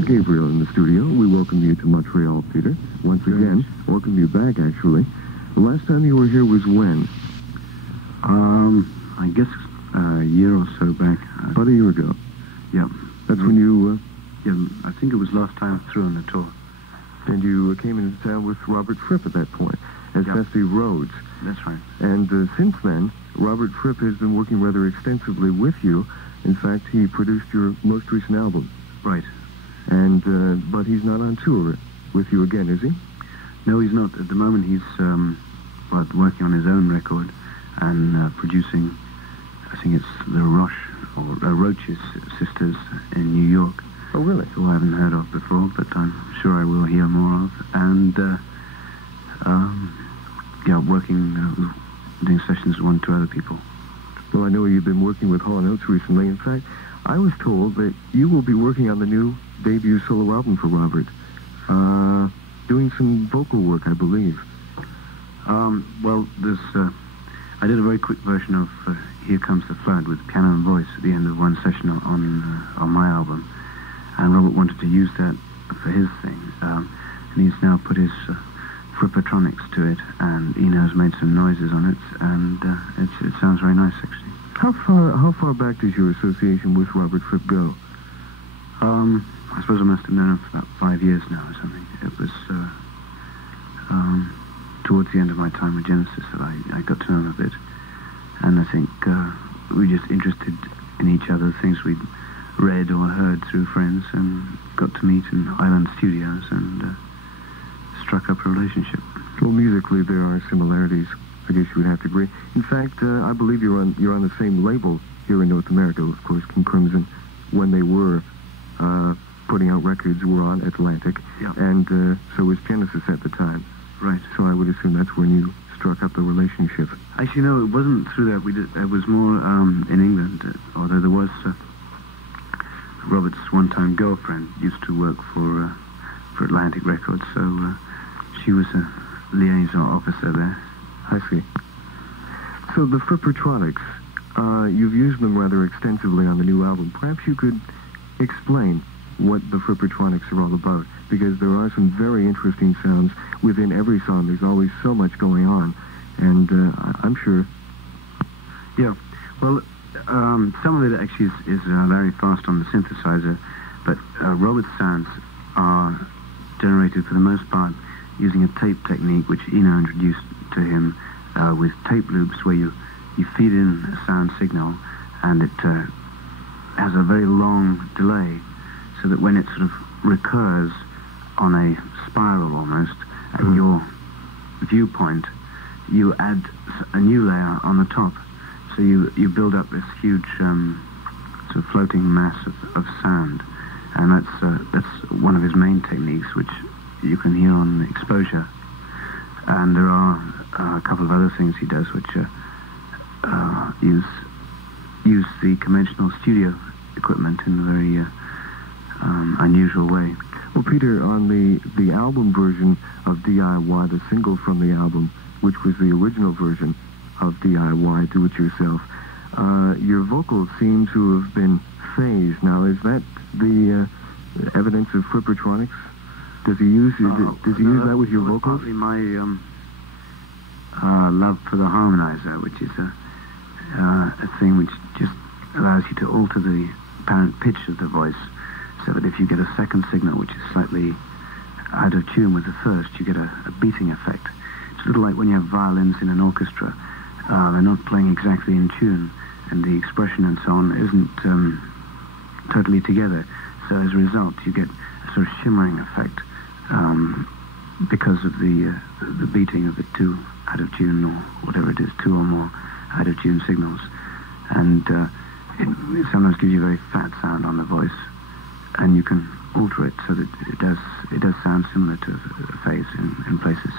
Gabriel in the studio. We welcome you to Montreal, Peter. Once again, welcome you back, actually. The last time you were here was when? I guess a year or so back. About a year ago. Yeah. That's when you... Yeah, I think it was last time through on the tour. And you came into town with Robert Fripp at that point, as Festive Roads. That's right. And since then, Robert Fripp has been working rather extensively with you. In fact, he produced your most recent album. Right. And but he's not on tour with you again, is he? No, he's not. At the moment, he's working on his own record and producing, I think it's the Roach's sisters in New York. Oh, really? Who I haven't heard of before, but I'm sure I will hear more of. And, doing sessions with 1 or 2 other people. Well, I know you've been working with Hall & Oates recently. In fact, I was told that you will be working on the new debut solo album for Robert. Doing some vocal work, I believe. I did a very quick version of Here Comes the Flood with piano and voice at the end of one session on my album. And Robert wanted to use that for his thing. And he's now put his Frippertronics to it, and Eno's made some noises on it, and it sounds very nice, actually. How far back does your association with Robert Fripp go? I suppose I must have known him for about 5 years now or something. It was towards the end of my time with Genesis that I got to know him a bit. And I think we were just interested in each other, things we'd read or heard through friends, and got to meet in Island Studios and struck up a relationship. Well, musically there are similarities. I guess you would have to agree. In fact, I believe you're on the same label here in North America. Of course, King Crimson, when they were putting out records, were on Atlantic, and so was Genesis at the time. Right. So I would assume that's when you struck up the relationship. Actually, no, it wasn't through that. It was more in England, although there was Robert's one-time girlfriend used to work for Atlantic Records, so she was a liaison officer there. I see. So the Frippertronics, you've used them rather extensively on the new album. Perhaps you could explain what the Frippertronics are all about, because there are some very interesting sounds within every song. There's always so much going on, and I'm sure... Yeah, well, some of it actually is very fast on the synthesizer, but Robert's sounds are generated for the most part using a tape technique which Eno introduced to him with tape loops, where you feed in a sound signal and it has a very long delay, so that when it sort of recurs on a spiral almost at your viewpoint, you add a new layer on the top. So you build up this huge sort of floating mass of sound. And that's one of his main techniques, which you can hear on Exposure. And there are a couple of other things he does, which use the conventional studio equipment in a very unusual way. Well, Peter, on the album version of DIY, the single from the album, which was the original version of DIY, Do It Yourself, your vocals seem to have been phased. Now, is that the evidence of Frippertronics? Does he use that with your vocals? Partly my love for the harmonizer, which is a thing which just allows you to alter the apparent pitch of the voice, so that if you get a second signal which is slightly out of tune with the first, you get a beating effect. It's a little like when you have violins in an orchestra. They're not playing exactly in tune, and the expression and so on isn't totally together. So as a result, you get a sort of shimmering effect because of the beating of the two out of tune, or whatever it is, two or more out of tune signals. And it sometimes gives you a very fat sound on the voice, and you can alter it so that it does sound similar to a phase in places.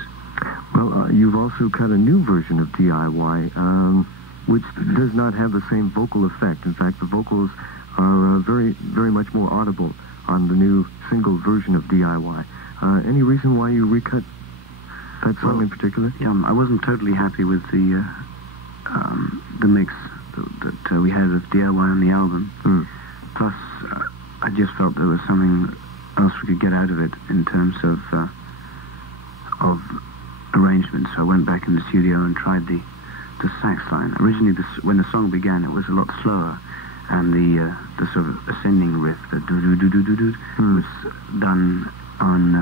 Well, you've also cut a new version of DIY, which does not have the same vocal effect. In fact, the vocals are very, very much more audible on the new single version of DIY. Any reason why you recut that song in particular? Yeah, I wasn't totally happy with the mix that we had of DIY on the album. Plus, I just felt there was something else we could get out of it in terms of arrangements. So I went back in the studio and tried the sax line. Originally, when the song began, it was a lot slower, and the sort of ascending riff, the do-do-do-do-do-do, was done on,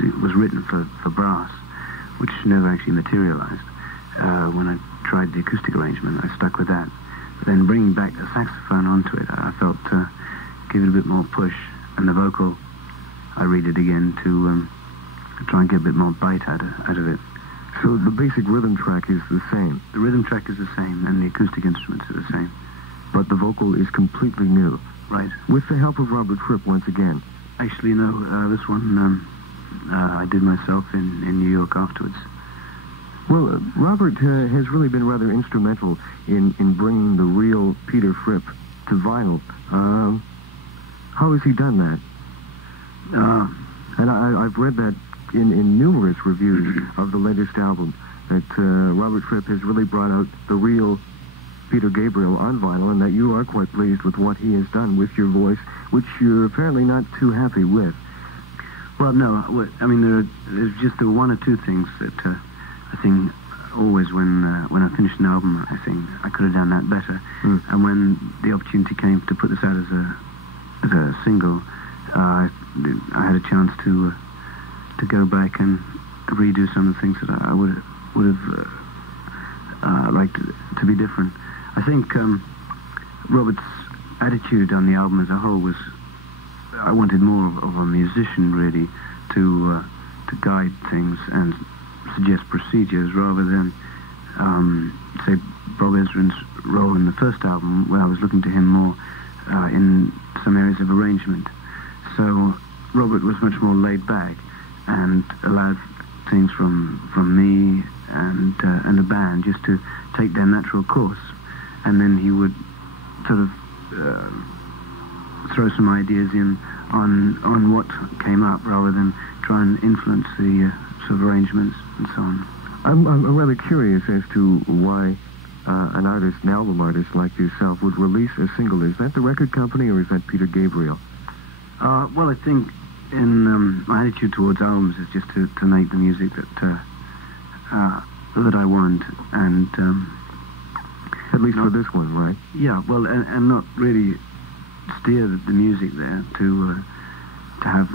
it was written for brass, which never actually materialized. When I tried the acoustic arrangement, I stuck with that. But then bringing back the saxophone onto it, I felt give it a bit more push, and the vocal, I read it again to try and get a bit more bite out of it. So the basic rhythm track is the same? The rhythm track is the same, and the acoustic instruments are the same. But the vocal is completely new? Right. With the help of Robert Fripp once again? Actually, no. This one I did myself in New York afterwards. Well, Robert has really been rather instrumental in bringing the real Peter Fripp to vinyl. How has he done that? And I've read that in numerous reviews of the latest album, that Robert Fripp has really brought out the real Peter Gabriel on vinyl, and that you are quite pleased with what he has done with your voice, which you're apparently not too happy with. Well, no. I mean, there's just the one or two things that I think always when I finish an album, I think I could have done that better. And when the opportunity came to put this out as a single, I had a chance to go back and redo some of the things that I would have liked to be different. I think Robert's attitude on the album as a whole was, I wanted more of a musician, really, to guide things and suggest procedures, rather than, say, Bob Ezrin's role in the first album, where I was looking to him more in some areas of arrangement. So Robert was much more laid back and allowed things from me and the band just to take their natural course, and then he would sort of throw some ideas in on what came up, rather than try and influence the sort of arrangements and so on. I'm rather curious as to why an album artist like yourself would release a single. Is that the record company, or is that Peter Gabriel? Well, I think my attitude towards albums is just to make the music that I want, and at least for this one, right? Yeah, well, and not really steer the music there to have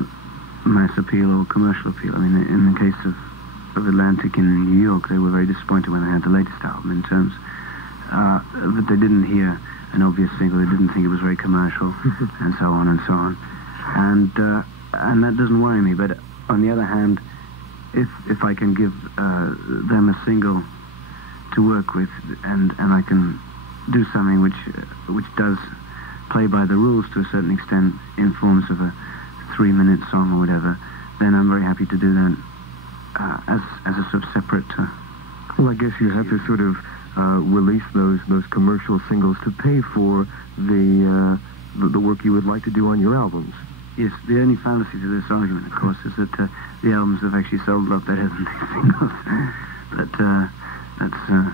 mass appeal or commercial appeal. I mean, in the case of Atlantic in New York, they were very disappointed when they had the latest album, in terms that they didn't hear an obvious single, they didn't think it was very commercial, and so on and so on. And that doesn't worry me. But on the other hand, if I can give them a single to work with, and I can do something which does play by the rules to a certain extent, in forms of a 3-minute song or whatever, then I'm very happy to do that as a sort of separate. Well, I guess you have to sort of release those commercial singles to pay for the work you would like to do on your albums. Yes, the only fallacy to this argument, of course, is that the albums have actually sold a lot better than the singles. But that's a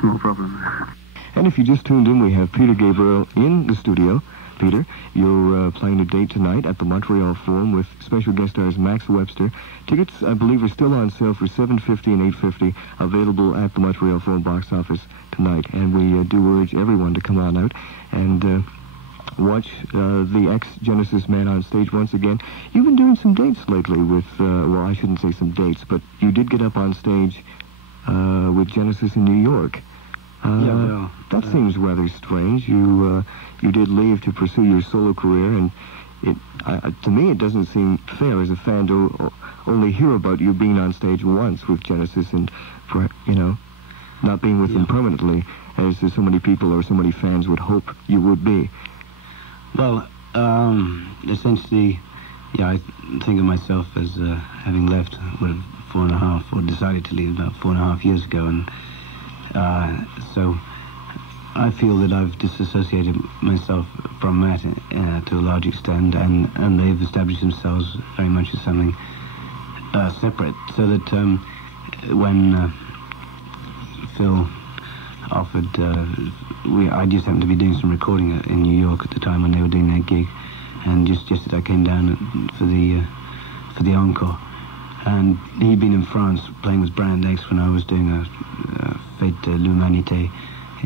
small problem. And if you just tuned in, we have Peter Gabriel in the studio. Peter, you're playing a date tonight at the Montreal Forum with special guest stars Max Webster. Tickets, I believe, are still on sale for $7.50 and $8.50, available at the Montreal Forum box office tonight. And we do urge everyone to come on out and watch the ex-Genesis man on stage once again. You've been doing some dates lately with, well, I shouldn't say some dates, but you did get up on stage with Genesis in New York. That seems rather strange. You did leave to pursue your solo career, and to me it doesn't seem fair as a fan to only hear about you being on stage once with Genesis and, not being with them permanently, as so many people or so many fans would hope you would be. Well, essentially, I think of myself as having left 4.5, or decided to leave about 4.5 years ago, and so I feel that I've disassociated myself from Matt to a large extent, and they've established themselves very much as something separate, so that when Phil offered, I just happened to be doing some recording in New York at the time when they were doing their gig, and just I came down for the encore. And he'd been in France playing with Brand X when I was doing a Fête de l'Humanité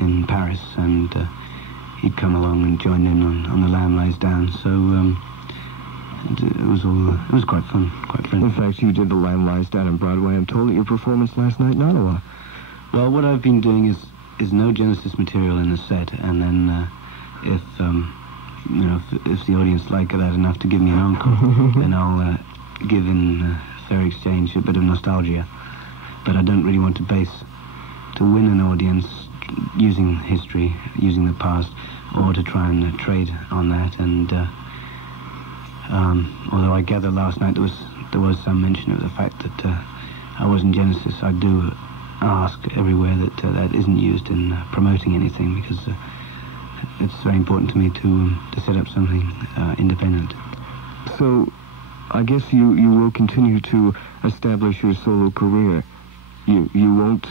in Paris, and he'd come along and joined in on The Lamb Lies Down. So it was quite fun, quite friendly. In fact, you did The Lamb Lies Down on Broadway. I'm told at your performance last night in Ottawa. Well, what I've been doing is no Genesis material in the set, and then if the audience like that enough to give me an encore, then I'll give in fair exchange a bit of nostalgia. But I don't really want to win an audience using history, using the past, or to try and trade on that. And although I gather last night there was some mention of the fact that I was in Genesis, I do ask everywhere that that isn't used in promoting anything, because it's very important to me to set up something independent. So, I guess you will continue to establish your solo career. You won't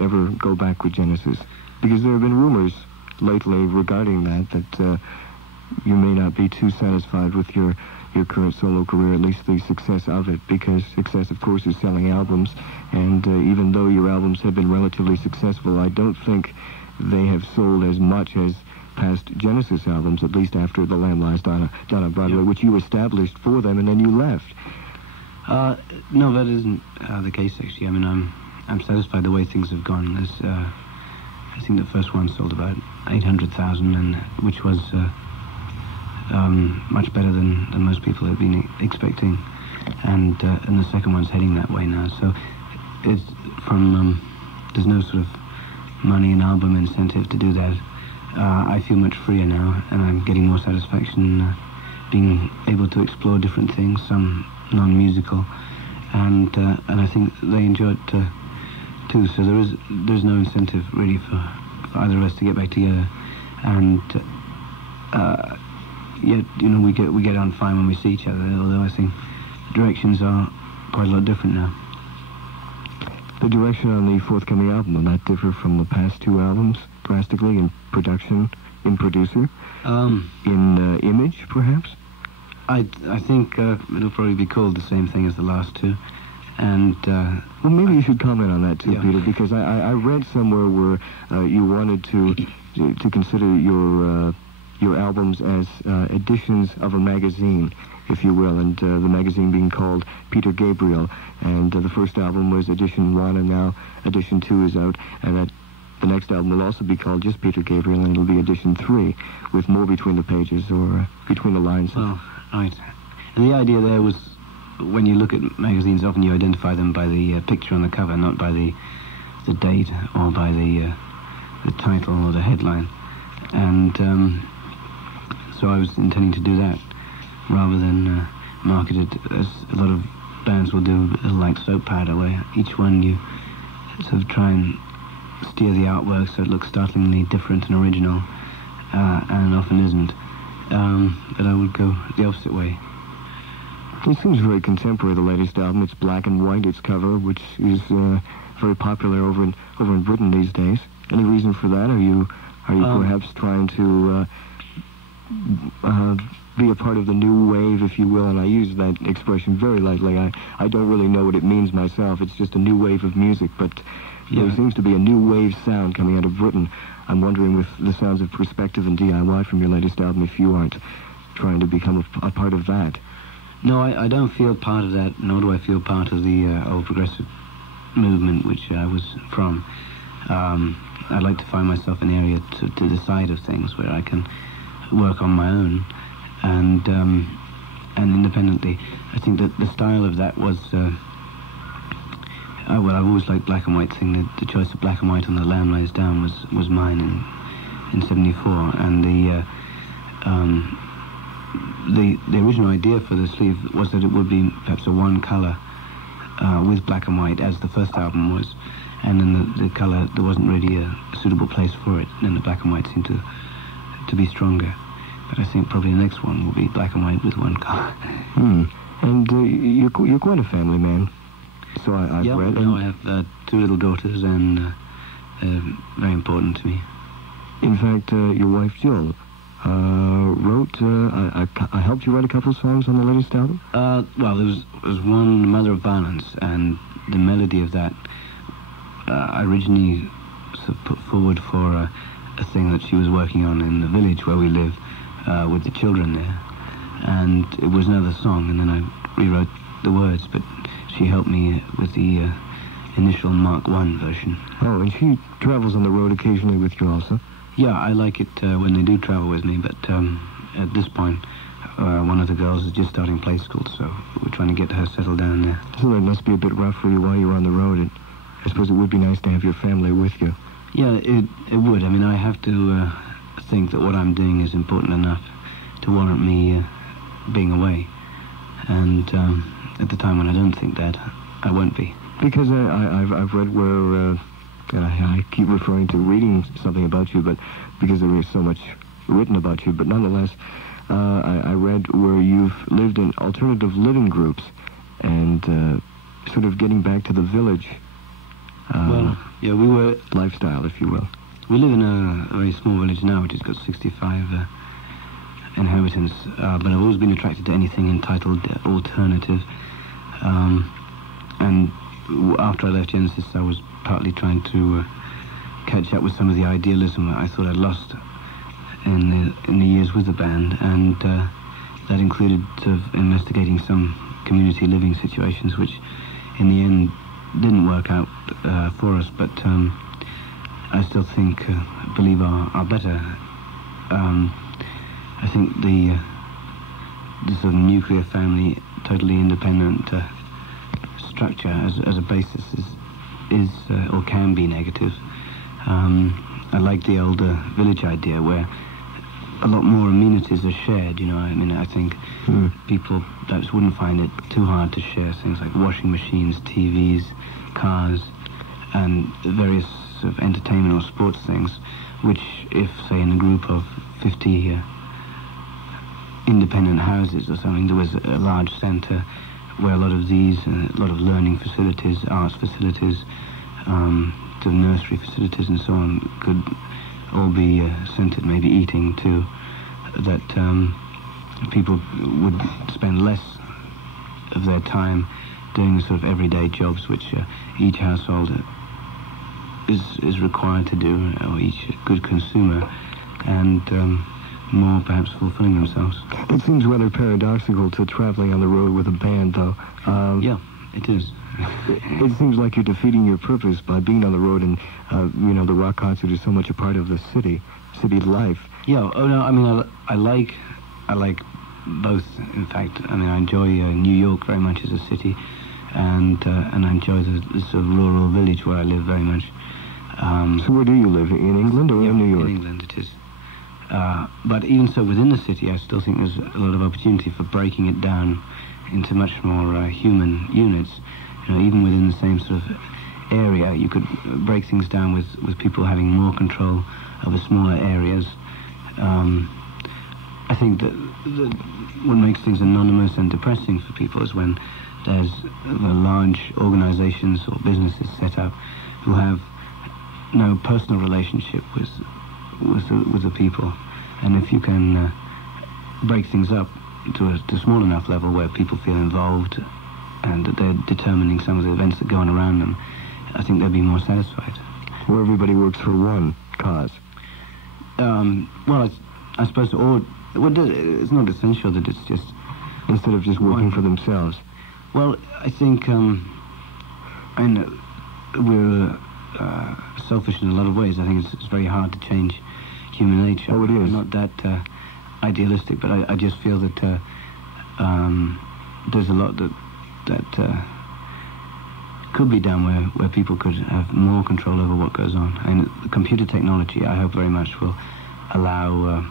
ever go back with Genesis, because there have been rumors lately regarding that you may not be too satisfied with your current solo career, at least the success of it, because success, of course, is selling albums, and even though your albums have been relatively successful, I don't think they have sold as much as past Genesis albums, at least after The Lamb Lies Down on Broadway, which you established for them and then you left. No, that isn't the case, actually. I mean, I'm satisfied the way things have gone. I think the first one sold about 800,000, and which was much better than most people had been expecting, and the second one's heading that way now. So it's from there's no sort of money and album incentive to do that. I feel much freer now, and I'm getting more satisfaction being able to explore different things, some non-musical, and I think they enjoy it too. So there's no incentive really for either of us to get back together, and yet we get on fine when we see each other. Although I think directions are quite a lot different now. The direction on the forthcoming album, will that differ from the past two albums drastically in production, in producer, in image, perhaps? I think it'll probably be called the same thing as the last two, and well, maybe you should comment on that too, yeah. Peter, because I read somewhere where you wanted to consider your albums as editions of a magazine, if you will, and the magazine being called Peter Gabriel, and the first album was edition 1, and now edition 2 is out, and that the next album will also be called just Peter Gabriel, and it'll be edition 3, with more between the pages, or between the lines. Well, right. And the idea there was, when you look at magazines, often you identify them by the picture on the cover, not by the date, or by the title or the headline. And so I was intending to do that, rather than market it as a lot of bands will do, like soap powder, where each one you sort of try and steer the artwork so it looks startlingly different and original, and often isn't. But I would go the opposite way. It seems very contemporary, the latest album. It's black and white, its cover, which is very popular over in Britain these days. Any reason for that? Are you perhaps trying to be a part of the new wave, if you will? And I use that expression very lightly. I don't really know what it means myself. It's just a new wave of music, but there seems to be a new wave sound coming out of Britain. I'm wondering, with the sounds of perspective and DIY from your latest album, if you aren't trying to become a part of that. No, I don't feel part of that, nor do I feel part of the old progressive movement, which I was from. I'd like to find myself an area to the side of things where I can work on my own and independently. I think that the style of that was, I've always liked black and white thing. The choice of black and white on The Lamb Lies Down was mine in 74, and the original idea for the sleeve was that it would be perhaps a one colour with black and white, as the first album was, and then the colour, there wasn't really a suitable place for it, and then the black and white seemed to be stronger. But I think probably the next one will be black and white with one colour. And you're quite a family man, so I've read. Yeah, I have 2 little daughters, and they're very important to me. In fact, your wife Jill, I helped you write a couple of songs on the latest album? Well, there was one, Mother of Violence, and the melody of that I originally sort of put forward for a thing that she was working on in the village where we live with the children there. And it was another song, and then I rewrote the words, but she helped me with the initial Mark I version. Oh, and she travels on the road occasionally with you also? Yeah, I like it when they do travel with me, but at this point, one of the girls is just starting play school, so we're trying to get her settled down there. So it must be a bit rough for you while you're on the road, and I suppose it would be nice to have your family with you. Yeah, it would. I mean, I have to think that what I'm doing is important enough to warrant me being away. And at the time when I don't think that, I won't be. Because I've read where, I keep referring to reading something about you, but because there is so much written about you, but nonetheless, I read where you've lived in alternative living groups and sort of getting back to the village lifestyle, if you will. We live in a very small village now, which has got 65 inhabitants, but I've always been attracted to anything entitled alternative. And after I left Genesis, I was partly trying to catch up with some of the idealism that I thought I'd lost in the years with the band, and that included sort of investigating some community living situations, which in the end didn't work out for us, but I still believe are better. I think the sort of nuclear family, totally independent structure as a basis is or can be negative. I like the older village idea where a lot more amenities are shared, you know. I mean, I think people perhaps wouldn't find it too hard to share things like washing machines, TVs, cars, and various sort of entertainment or sports things, which if, say, in a group of 50 independent houses or something, there was a large centre where a lot of these, a lot of learning facilities, arts facilities, the nursery facilities and so on could all be centred, maybe eating too, that people would spend less of their time doing the sort of everyday jobs which each household is required to do, or each good consumer, and more perhaps fulfilling themselves. It seems rather paradoxical to traveling on the road with a band, though. Yeah, it is. It seems like you're defeating your purpose by being on the road, and the rock concert is so much a part of the city life. Yeah. Oh no. I mean, I like both. In fact, I mean, I enjoy New York very much as a city, and I enjoy the sort of rural village where I live very much. So where do you live? In England or in New York? In England, it is. But even so, within the city, I still think there's a lot of opportunity for breaking it down into much more human units. You know, even within the same sort of area, you could break things down with people having more control over smaller areas. I think that what makes things anonymous and depressing for people is when there's large organizations or businesses set up who have no personal relationship with the people. And if you can break things up to a small enough level where people feel involved and that they're determining some of the events that go on around them, I think they'll be more satisfied. Where everybody works for one cause. Well, I suppose, it's not essential that it's just... Instead of just working for themselves. Well, I think, we're selfish in a lot of ways. I think it's very hard to change human nature. Oh, it is. I'm not that idealistic, but I just feel that there's a lot that could be done where people could have more control over what goes on. And computer technology, I hope very much, will allow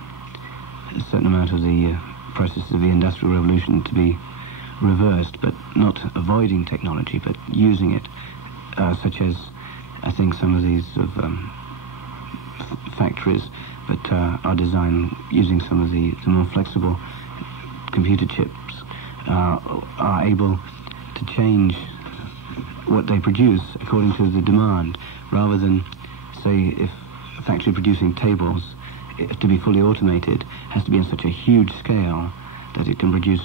a certain amount of the processes of the Industrial Revolution to be reversed, but not avoiding technology, but using it, such as I think some of these sort of factories that are designed using some of the more flexible computer chips are able to change what they produce according to the demand, rather than, say, if a factory producing tables to be fully automated, has to be on such a huge scale that it can produce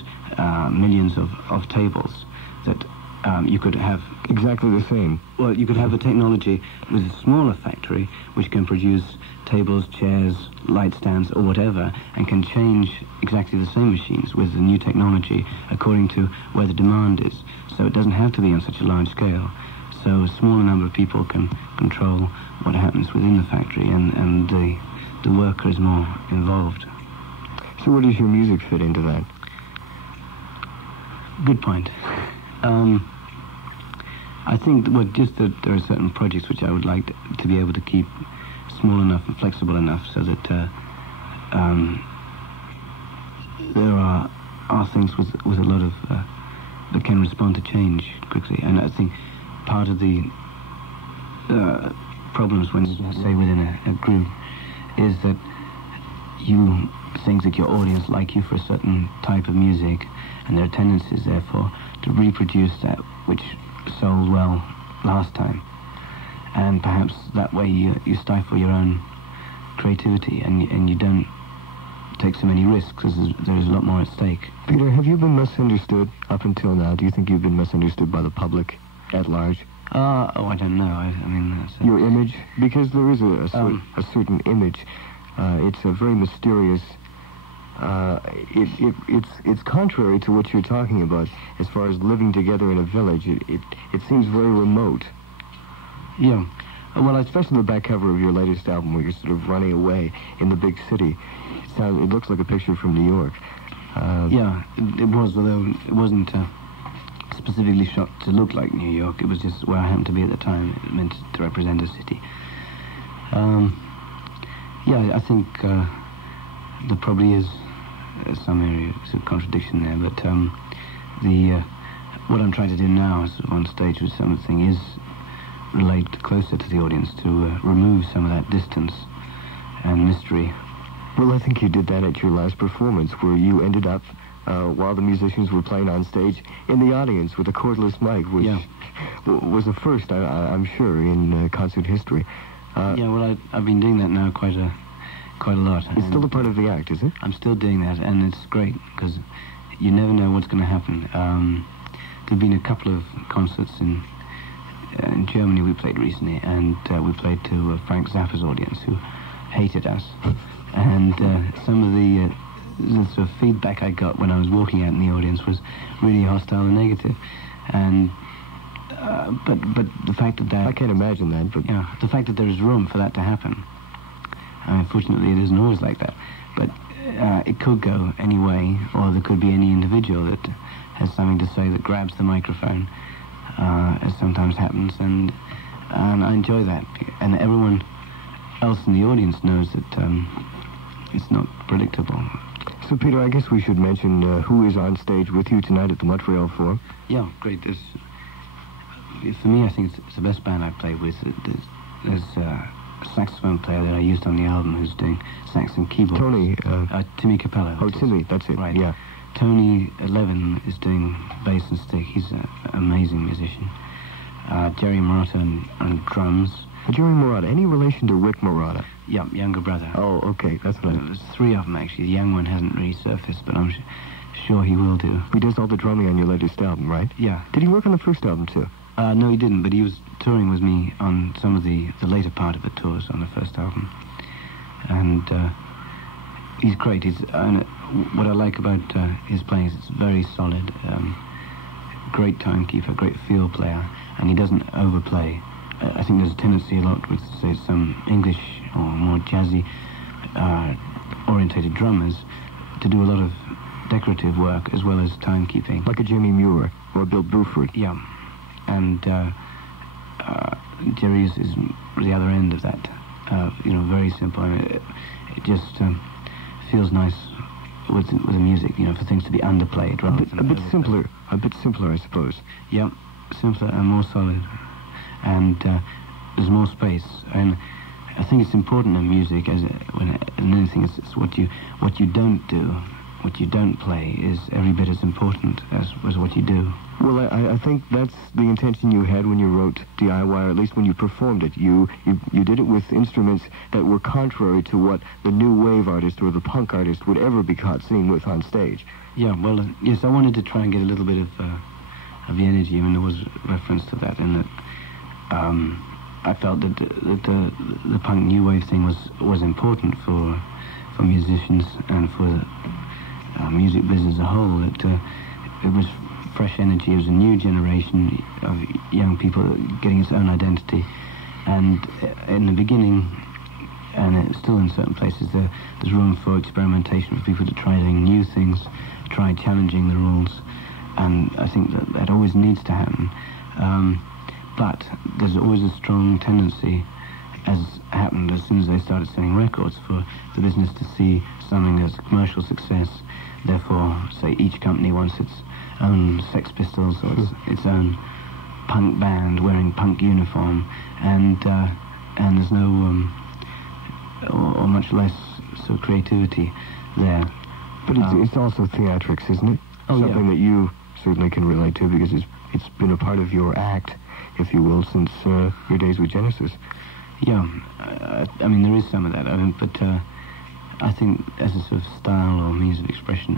millions of tables that you could have... Exactly the same. Well, you could have the technology with a smaller factory which can produce tables, chairs, light stands, or whatever, and can change exactly the same machines with the new technology according to where the demand is. So it doesn't have to be on such a large scale. So a smaller number of people can control what happens within the factory, and the worker is more involved. So where does your music fit into that? Good point. I think just that there are certain projects which I would like to be able to keep small enough and flexible enough so that there are things with a lot of that can respond to change quickly. And I think part of the problems when you say within a group is that you think that your audience like you for a certain type of music, and there are tendencies therefore to reproduce that which sold well last time, and perhaps that way you stifle your own creativity, and you don't take so many risks because there's a lot more at stake. Peter, have you been misunderstood up until now? Do you think you've been misunderstood by the public at large? I don't know. I mean, your image, because there is a certain image. It's a very mysterious. It's contrary to what you're talking about as far as living together in a village. It seems very remote. Yeah. Well, especially the back cover of your latest album, where you're sort of running away in the big city. It looks like a picture from New York. Yeah, it was, although it wasn't specifically shot to look like New York. It was just where I happened to be at the time. It meant to represent a city. Yeah, I think there probably is some areas of contradiction there, but what I'm trying to do now is on stage with something is relate closer to the audience, to remove some of that distance and mystery. Well, I think you did that at your last performance, where you ended up, while the musicians were playing on stage, in the audience with a cordless mic, which was a first, I'm sure, in concert history. Yeah, well, I've been doing that now quite a lot. It's still a part of the act, is it? I'm still doing that, and it's great, because you never know what's going to happen. There've been a couple of concerts in Germany we played recently, and we played to Frank Zappa's audience, who hated us. And some of the sort of feedback I got when I was walking out in the audience was really hostile and negative. And but the fact that I can't imagine that. But yeah, the fact that there is room for that to happen. Unfortunately, it isn't always like that. But it could go any way, or there could be any individual that has something to say that grabs the microphone, as sometimes happens, and I enjoy that. And everyone else in the audience knows that it's not predictable. So, Peter, I guess we should mention who is on stage with you tonight at the Montreal Forum. Yeah, great. For me, I think it's the best band I've played with. There's a saxophone player that I used on the album who's doing sax and keyboard. Tony. Timmy Capello. Oh, Timmy, that's it. Right. Yeah. Tony Levin is doing bass and stick. He's an amazing musician. Jerry Murata on drums. Jerry Murata, any relation to Rick Murata? Yeah, younger brother. Oh, okay, that's right. There's three of them, actually. The young one hasn't really surfaced, but I'm sure he will do. He does all the drumming on your latest album, right? Yeah. Did he work on the first album, too? No, he didn't, but he was touring with me on some of the later part of the tours on the first album. And he's great. What I like about his playing is it's very solid, great timekeeper, great field player, and he doesn't overplay. I think there's a tendency a lot with, say, some English or more jazzy orientated drummers to do a lot of decorative work as well as timekeeping. Like a Jimmy Muir or Bill Bruford. Yeah. And Jerry is the other end of that. Very simple. I mean, it just feels nice with the music, for things to be underplayed rather than a bit simpler. A bit simpler, I suppose. Yeah, simpler and more solid. And there's more space. And I think it's important in music, as in anything, it's what you don't do what you don't play is every bit as important as what you do. Well, I think that's the intention you had when you wrote DIY, or at least when you performed it. You did it with instruments that were contrary to what the new wave artist or the punk artist would ever be caught seen with on stage. Yeah, well, yes, I wanted to try and get a little bit of the energy. I mean, there was reference to that in that I felt that the punk new wave thing was important for musicians and for the music business as a whole. It was fresh energy. It was a new generation of young people getting its own identity. And in the beginning, and still in certain places, there's room for experimentation, for people to try doing new things, try challenging the rules. And I think that always needs to happen. But there's always a strong tendency, as happened as soon as they started selling records, for the business to see something as a commercial success. Therefore, say each company wants its own Sex Pistols or its own punk band wearing punk uniform, and there's no or much less sort of creativity there. But it's also theatrics, isn't it? Oh, something that you certainly can relate to, because it's been a part of your act, if you will, since your days with Genesis. Yeah, I mean, there is some of that. I mean, but I think as a sort of style or means of expression,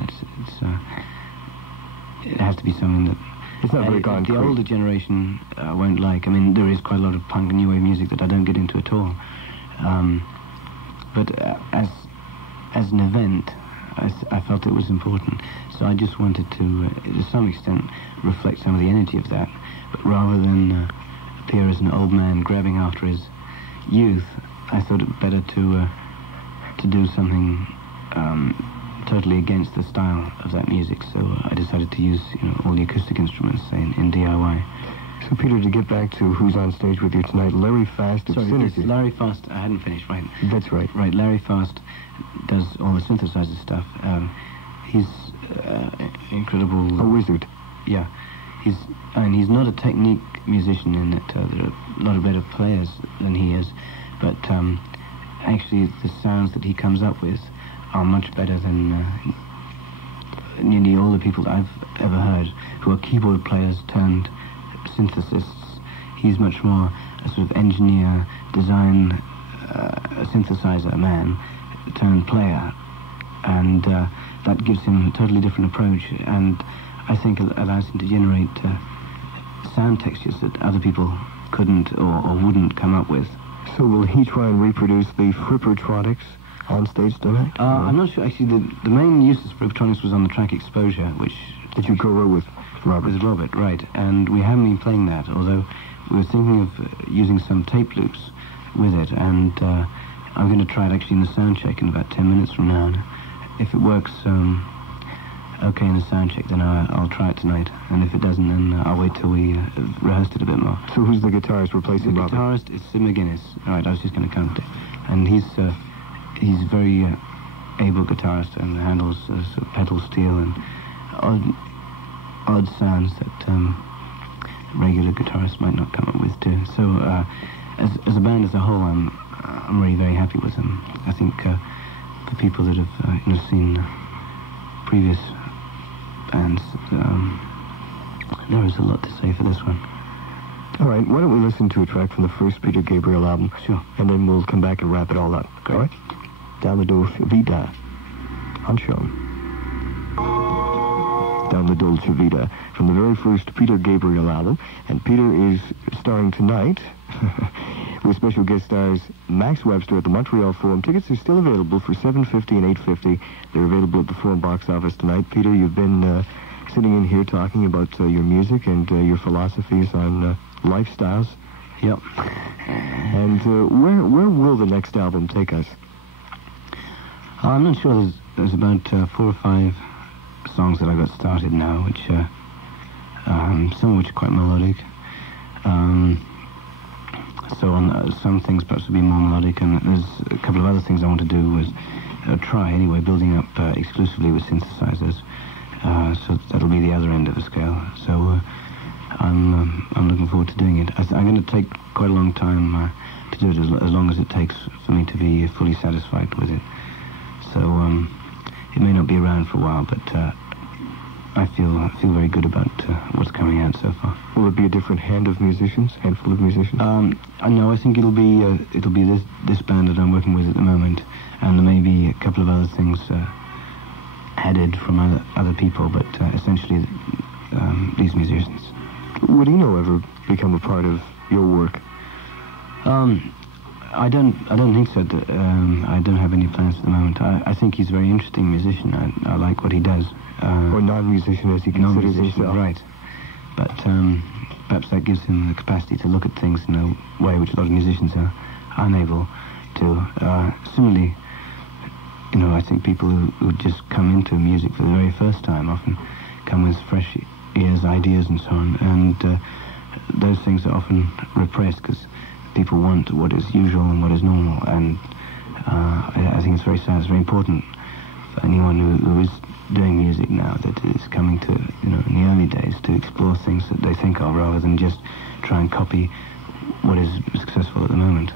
it has to be something that it's not very concrete. The older generation won't like. I mean, there is quite a lot of punk and new wave music that I don't get into at all. But as an event, I felt it was important. So I just wanted to some extent, reflect some of the energy of that. But rather than appear as an old man grabbing after his youth, I thought it better to do something totally against the style of that music. So I decided to use all the acoustic instruments in DIY. So Peter, to get back to who's on stage with you tonight, Larry Fast of Synergy. Larry Fast, I hadn't finished, right? That's right. Right, Larry Fast does all the synthesizer stuff. He's incredible. A wizard. Yeah. He's not a technique musician in that there are a lot of better players than he is, but actually the sounds that he comes up with are much better than nearly all the people that I've ever heard who are keyboard players turned synthesists. He's much more a sort of engineer, design, synthesizer man turned player, and that gives him a totally different approach, and I think it allows him to generate sound textures that other people couldn't or wouldn't come up with. So will he try and reproduce the Frippertronics on stage tonight? I'm not sure. Actually, the main use of Frippertronics was on the track Exposure, which you co-wrote with Robert. With Robert, right. And we haven't been playing that, although we were thinking of using some tape loops with it, and I'm going to try it actually in the sound check in about 10 minutes from now. If it works okay in the sound check, then I'll try it tonight. And if it doesn't, then I'll wait till we rehearsed it a bit more. So who's the guitarist replacing Robert? The guitarist is Sid McGuinness. All right, I was just going to count it. And he's a very able guitarist and handles sort of pedal steel and odd sounds that regular guitarists might not come up with too. So as a band as a whole, I'm really very happy with them. I think for people that have seen previous bands, there is a lot to say for this one. All right, why don't we listen to a track from the first Peter Gabriel album? Sure. And then we'll come back and wrap it all up. Great. All right? Down the Dolce Vita on CHOM. Down the Dolce Vita from the very first Peter Gabriel album. And Peter is starring tonight with special guest stars Max Webster at the Montreal Forum. Tickets are still available for $7.50 and $8.50. They're available at the Forum box office tonight. Peter, you've been sitting in here talking about your music and your philosophies on lifestyles. Yep. And where will the next album take us? I'm not sure. There's about 4 or 5 songs that I got started now, which some of which are quite melodic. So on some things perhaps will be more melodic, and there's a couple of other things I want to do with try anyway, building up exclusively with synthesizers. So that'll be the other end of the scale. So I'm looking forward to doing it. I'm going to take quite a long time to do it, as long as it takes for me to be fully satisfied with it. So it may not be around for a while, but I feel very good about what's coming out so far. Will it be a different handful of musicians? No, I think it'll be this band that I'm working with at the moment, and there may be a couple of other things added from other people, but essentially these musicians. Would Eno ever become a part of your work? I don't think so. I don't have any plans at the moment. I think he's a very interesting musician. I like what he does. Or non-musician, as he considers himself. Right. But perhaps that gives him the capacity to look at things in a way which a lot of musicians are unable to. Similarly, I think people who just come into music for the very first time often come with fresh ears, ideas, and so on. And those things are often repressed because people want what is usual and what is normal. And I think it's very sad. It's very important for anyone who is doing music now that is coming to, in the early days, to explore things that they think of rather than just try and copy what is successful at the moment.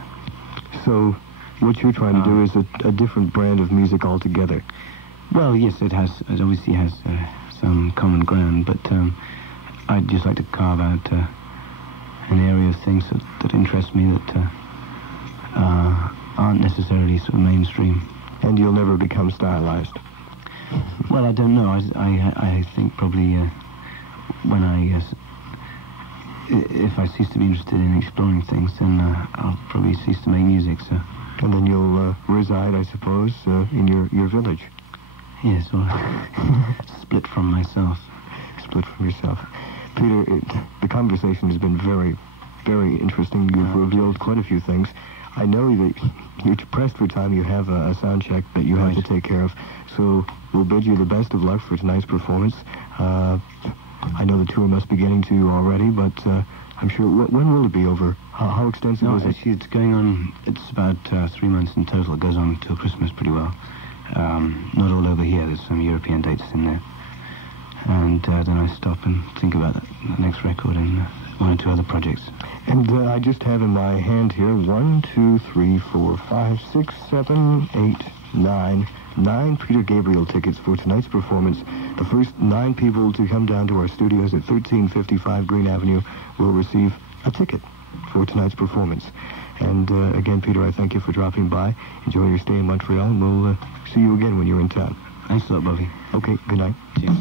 So what you're trying to do is a different brand of music altogether. Well, yes, it obviously has some common ground, but I'd just like to carve out an area of things that interest me that aren't necessarily sort of mainstream. And you'll never become stylized? Well, I don't know. I think probably when if I cease to be interested in exploring things, then I'll probably cease to make music. So. And then you'll reside, I suppose, in your village. Yes, or split from myself. Split from yourself. Peter, the conversation has been very, very interesting. You've revealed quite a few things. I know that you're pressed for time. You have a sound check that you have to take care of. So we'll bid you the best of luck for tonight's performance. I know the tour must be getting to you already, but I'm sure... When will it be over? How extensive is it? Actually, it's going on... It's about 3 months in total. It goes on till Christmas pretty well. Not all over here. There's some European dates in there. And then I stop and think about the next record and one or two other projects. And I just have in my hand here 1, 2, 3, 4, 5, 6, 7, 8, 9... 9 Peter Gabriel tickets for tonight's performance. The first 9 people to come down to our studios at 1355 Green Avenue will receive a ticket for tonight's performance. And again, Peter, I thank you for dropping by. Enjoy your stay in Montreal, and we'll see you again when you're in town. Thanks a lot, Bobby. Okay, good night. Cheers.